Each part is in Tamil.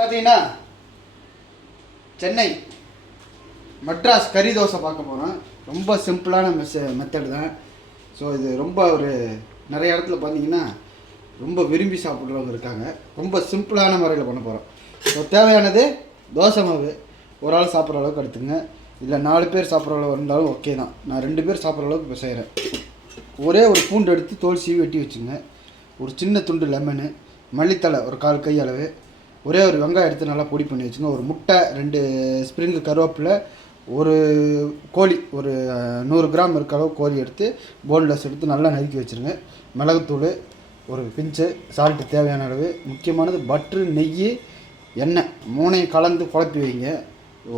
பார்த்தீங்கன்னா சென்னை மெட்ராஸ் கறி தோசை பார்க்க போகிறோம். ரொம்ப சிம்பிளான மெத்தடு தான். ஸோ இது ரொம்ப ஒரு நிறைய இடத்துல பார்த்தீங்கன்னா ரொம்ப விரும்பி சாப்பிட்றவங்க இருக்காங்க. ரொம்ப சிம்பிளான முறையில் பண்ண போகிறோம். ஸோ தேவையானது தோசை மாவு ஒரு ஆள் சாப்பிட்ற அளவுக்கு எடுத்துங்க. இல்லை 4 பேர் சாப்பிட்ற அளவு இருந்தாலும் ஓகே தான். நான் 2 பேர் சாப்பிட்ற அளவுக்கு இப்போ செய்கிறேன். ஒரே ஒரு பூண்டு எடுத்து தோல் சீவி வெட்டி வச்சுங்க. ஒரு சின்ன துண்டு லெமனு, மல்லித்தலை ஒரு 1/4 கை அளவு, ஒரே ஒரு வெங்காயம் எடுத்து நல்லா பொடி பண்ணி வச்சுங்க. ஒரு முட்டை, 2 ஸ்ப்ரிங்கு கருவேப்பிலை, ஒரு கோழி, ஒரு 100 கிராம் இருக்க அளவு கோழி எடுத்து போன்லெஸ் எடுத்து நல்லா நறுக்கி வச்சுருங்க. மிளகுத்தூள், ஒரு பிஞ்சு சால்ட்டு தேவையான அளவு, முக்கியமானது பட்ரு, நெய், எண்ணெய் 3ஐயும் கலந்து குழப்பி வைங்க.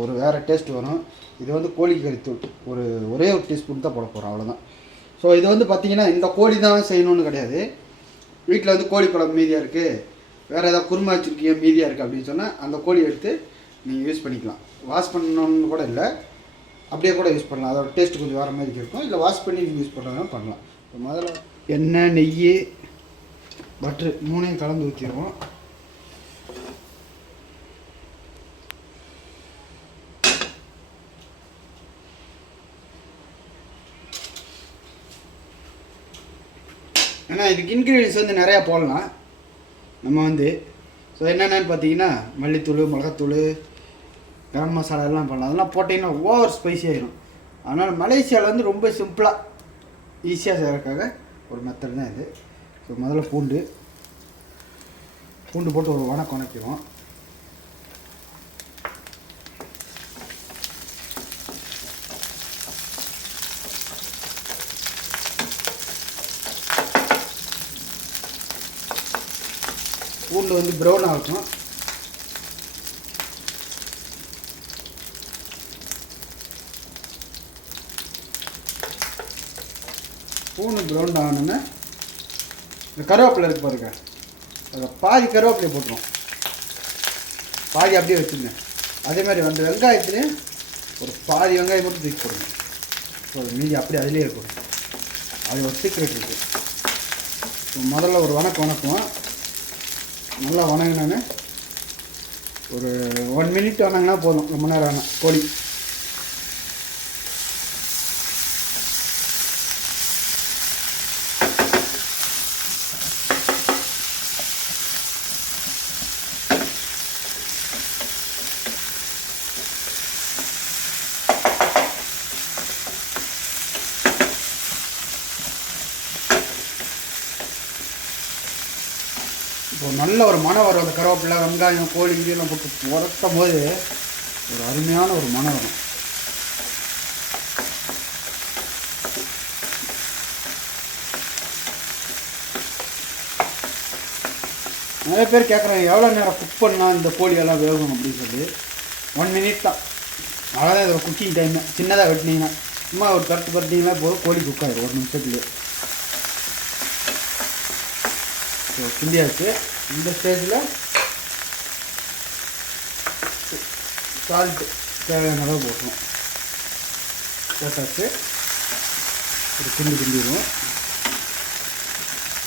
ஒரு வேறு டேஸ்ட் வரும். இது வந்து கோழி கறித்தூள் ஒரே ஒரு டீஸ்பூன் தான் போட போகிறோம், அவ்வளோதான். ஸோ இது வந்து பார்த்திங்கன்னா இந்த கோழி தான் செய்யணுன்னு கிடையாது. வீட்டில் வந்து கோழி குழம்பு மீதியாக இருக்குது, வேறு ஏதாவது குருமா வச்சுருக்கீங்க மீதியாக இருக்குது அப்படின்னு சொன்னால் அந்த கோழி எடுத்து நீங்கள் யூஸ் பண்ணிக்கலாம். வாஷ் பண்ணணுன்னு கூட இல்லை, அப்படியே கூட யூஸ் பண்ணலாம். அதோட டேஸ்ட் கொஞ்சம் வேறு மாதிரி இருக்கும். இல்லை வாஷ் பண்ணி நீங்கள் யூஸ் பண்ணுறதுனா பண்ணலாம். இப்போ முதல்ல எண்ணெய், நெய், பட்ரு 3ஐயும் கலந்து ஊற்றிடுவோம். ஏன்னா இதுக்கு இன்க்ரீடியன்ஸ் வந்து நிறையா போடலாம் நம்ம வந்து. ஸோ என்னென்னு பார்த்தீங்கன்னா மல்லித்தூள், மிளகாத்தூள், கரம் மசாலா எல்லாம் பண்ணலாம். அதெல்லாம் போட்டிங்கன்னா ஓவர் ஸ்பைசி ஆகிடும். அதனால் மலேசியாவில் வந்து ரொம்ப சிம்பிளாக ஈஸியாக செய்கிறதுக்காக ஒரு மெத்தட் தான் இது. ஸோ முதல்ல பூண்டு போட்டு ஒரு வணக்கிடுவோம். பூண்டு வந்து ப்ரௌன் ஆகட்டும். பூண்டு ப்ரௌன் ஆகணுன்னு இந்த கருவேப்பிலை இருக்குது பாருங்க, அதில் பாதி கருவேப்பிலை போட்டுரும், பாதி அப்படியே வச்சுருங்க. அதே மாதிரி வந்து வெங்காயத்துலேயும் ஒரு பாதி வெங்காயம் மட்டும் தூக்கி போடுங்க. ஸோ மீதி அப்படியே அதிலே இருக்கணும். அது ஒரு சீக்ரெட் இருக்குது. முதல்ல ஒரு வணக்குவோம். நல்லா வணங்கினானே ஒரு 1 மினிட் வணங்கினா போதும். ரொம்ப நேரம் ஆனால் கோழி இப்போ நல்ல ஒரு மனம் வரும். அந்த கருவேப்பிலை, வெங்காயம், கோழி இதெல்லாம் போட்டு உரட்டும் போது ஒரு அருமையான ஒரு மனம் வரும். நிறைய பேர் கேட்குறாங்க எவ்வளோ நேரம் குக் பண்ணால் இந்த கோழியெல்லாம் வேகணும் அப்படின்னு சொல்லி. 1 மினிட் தான், அவ்வளோதான் இதில் குக்கிங் டைம். சின்னதாக வெட்டினீங்கன்னா சும்மா ஒரு கட்டு பட்டினீங்கன்னா போதும், கோழி குக் ஆகிடும் 1 நிமிஷத்துலேயே. ஸோ கிண்டியாச்சு. இந்த ஸ்டேஜில் சால்ட்டு தேவையான அளவு போட்டுருவோம். போட்டாச்சு. ஒரு கிண்டிடுவோம்,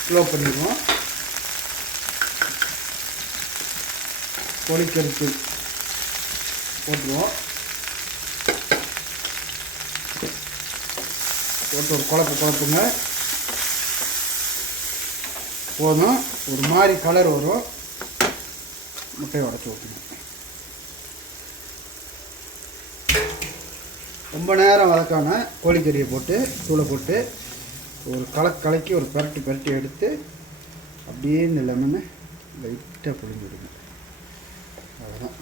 ஸ்லோ பண்ணிடுவோம். கோழிக்கறிக்கு போட்டுருவோம். போட்டு ஒரு குழப்புங்க போதும். ஒரு மாதிரி கலர் வரும். முட்டையை உடச்சி ஊற்றணும். ரொம்ப நேரம் வதக்காம கோழிக்கறியை போட்டு தூளை போட்டு ஒரு கலக்கி ஒரு பரட்டி எடுத்து அப்படியே இந்த லெமனை லைட்டாக புழிஞ்சிடுங்க. அவ்வளோதான்.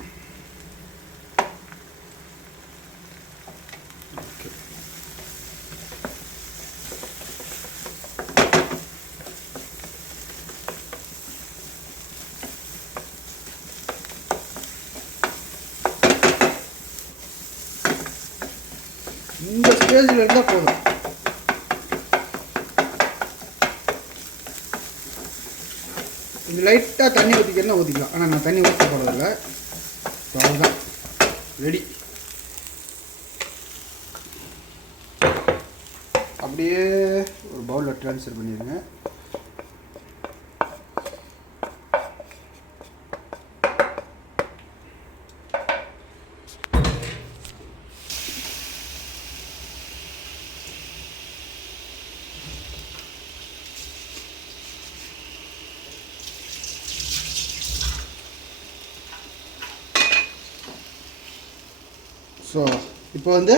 ஓகே. இந்த ஸ்டேஜில் இருந்தால் போதும். இது லைட்டாக தண்ணி ஊற்றிக்கலாம் ஊற்றிக்கலாம். ஆனால் நான் தண்ணி ஊற்ற போடுறதில்ல. அவ்வளோதான், ரெடி. அப்படியே ஒரு பவுலில் ட்ரான்ஸ்ஃபர் பண்ணிடுங்க. ஸோ இப்போ வந்து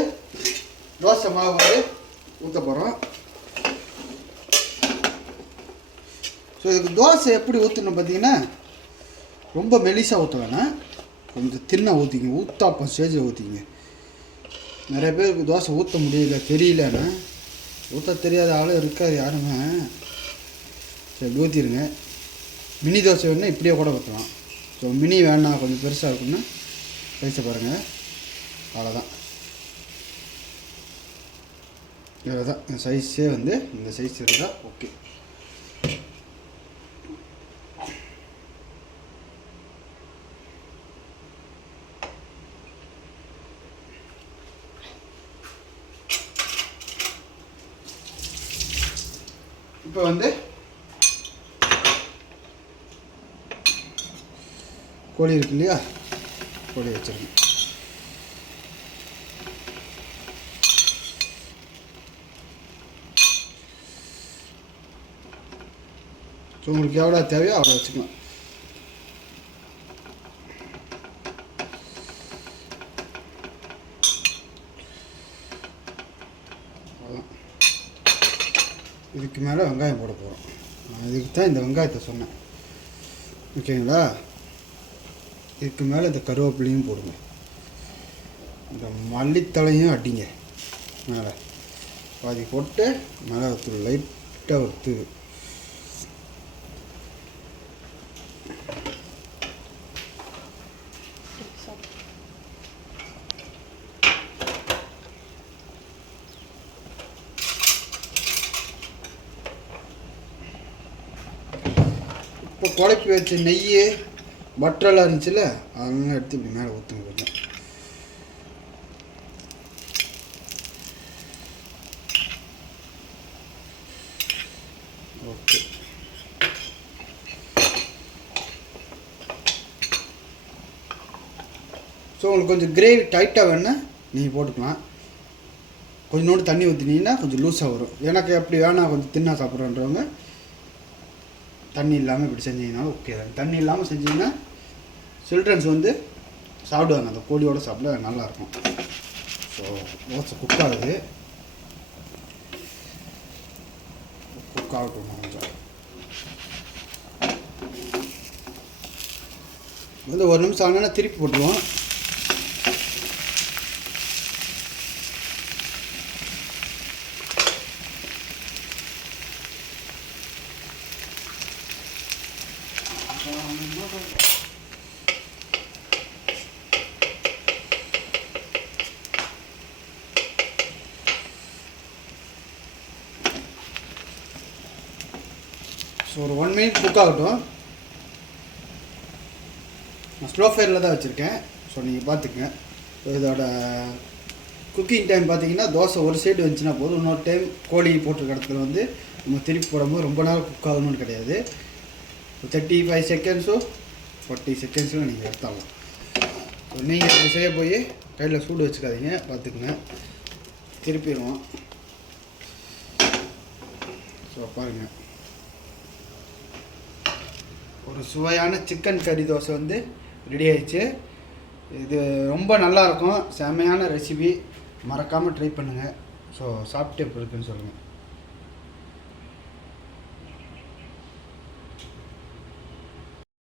தோசை மாவு வந்து ஊற்ற போகிறோம். ஸோ இதுக்கு தோசை எப்படி ஊற்றணும் பார்த்தீங்கன்னா, ரொம்ப மெலிசாக ஊற்ற வேணாம், கொஞ்சம் தின்னாக ஊற்றிங்க. ஊத்தாப்பம் ஸ்டேஜில் ஊற்றிங்க. நிறைய பேருக்கு தோசை ஊற்ற முடியல, தெரியலன்னா, ஊற்ற தெரியாத ஆளும் இருக்காது யாருமே. சரி ஊற்றிடுங்க. மினி தோசை வேணுன்னா இப்படியே கூட ஊற்றலாம். ஸோ மினி வேணாம், கொஞ்சம் பெருசாக இருக்குன்னா சைஸை பாருங்கள். அவ்வளோதான். இவ்வளோ தான் இந்த சைஸே வந்து இந்த சைஸ் இருந்தால் ஓகே. இப்போ வந்து கோழி இருக்கு இல்லையா, கோழி வச்சுருக்கேன். ஸோ உங்களுக்கு எவ்வளோ தேவையோ அவ்வளோ வச்சுக்கலாம். இதுக்கு மேலே வெங்காயம் போட போகிறோம். நான் இதுக்கு தான் இந்த வெங்காயத்தை சொன்னேன், ஓகேங்களா. இதுக்கு மேலே இந்த கருவேப்பிலையும் போடுங்க, இந்த மல்லித்தலையும் அடிங்க மேலே பாதி போட்டு மிளகாத்தூள் லைட்டாக ஒரு இப்போ குழப்பி வச்ச நெய் பட்டரெல்லாம் இருந்துச்சுல்ல, அதெல்லாம் எடுத்து இப்படி மேலே ஊற்றுங்க கொஞ்சம். ஓகே. ஸோ உங்களுக்கு கொஞ்சம் கிரேவி டைட்டாக வேணுன்னா நீங்கள் போட்டுக்கலாம். கொஞ்சோண்டு தண்ணி ஊற்றினீங்கன்னா கொஞ்சம் லூஸாக வரும். எனக்கு அப்படி வேணாம், கொஞ்சம் தின்னா சாப்பிட்றன்றவங்க தண்ணி இல்லாமல் இப்படி செஞ்சீங்கன்னாலும் ஓகே தான். தண்ணி இல்லாமல் செஞ்சிங்கன்னா சில்ட்ரன்ஸ் வந்து சாப்பிடுவாங்க, அந்த கோழியோடு சாப்பிட நல்லாயிருக்கும். ஸோ தோசை குக் ஆகுது, குக் ஆகட்டும். கொஞ்சம் வந்து ஒரு நிமிஷம் ஆனால் திருப்பி போட்டுருவோம். ஸோ ஒரு 1 மினிட் குக் ஆகட்டும். நான் ஸ்லோ ஃபயரில் தான் வச்சுருக்கேன். ஸோ நீங்கள் பார்த்துக்குங்க. ஸோ இதோட குக்கிங் டைம் பார்த்தீங்கன்னா, தோசை ஒரு சைடு வந்துச்சுன்னா போதும். இன்னொரு டைம் கோழி போட்டிருக்க இடத்துல வந்து நம்ம திருப்பி போடும்போது ரொம்ப நேரம் குக் ஆகணும்னு கிடையாது. 35 செகண்ட்ஸோ 40 செகண்ட்ஸில் நீங்கள் எடுத்துடலாம். ஸோ நீங்கள் இப்படி செய்ய போய் கையில் சூடு வச்சுக்காதீங்க, பார்த்துக்குங்க, திருப்பிடுவோம். ஸோ பாருங்கள், ஒரு சுவையான சிக்கன் கறி தோசை வந்து ரெடி ஆயிடுச்சு. இது ரொம்ப நல்லாயிருக்கும், செம்மையான ரெசிபி, மறக்காமல் ட்ரை பண்ணுங்கள். ஸோ சாப்பிட்டு எப்படி இருக்குன்னு சொல்லுங்கள்.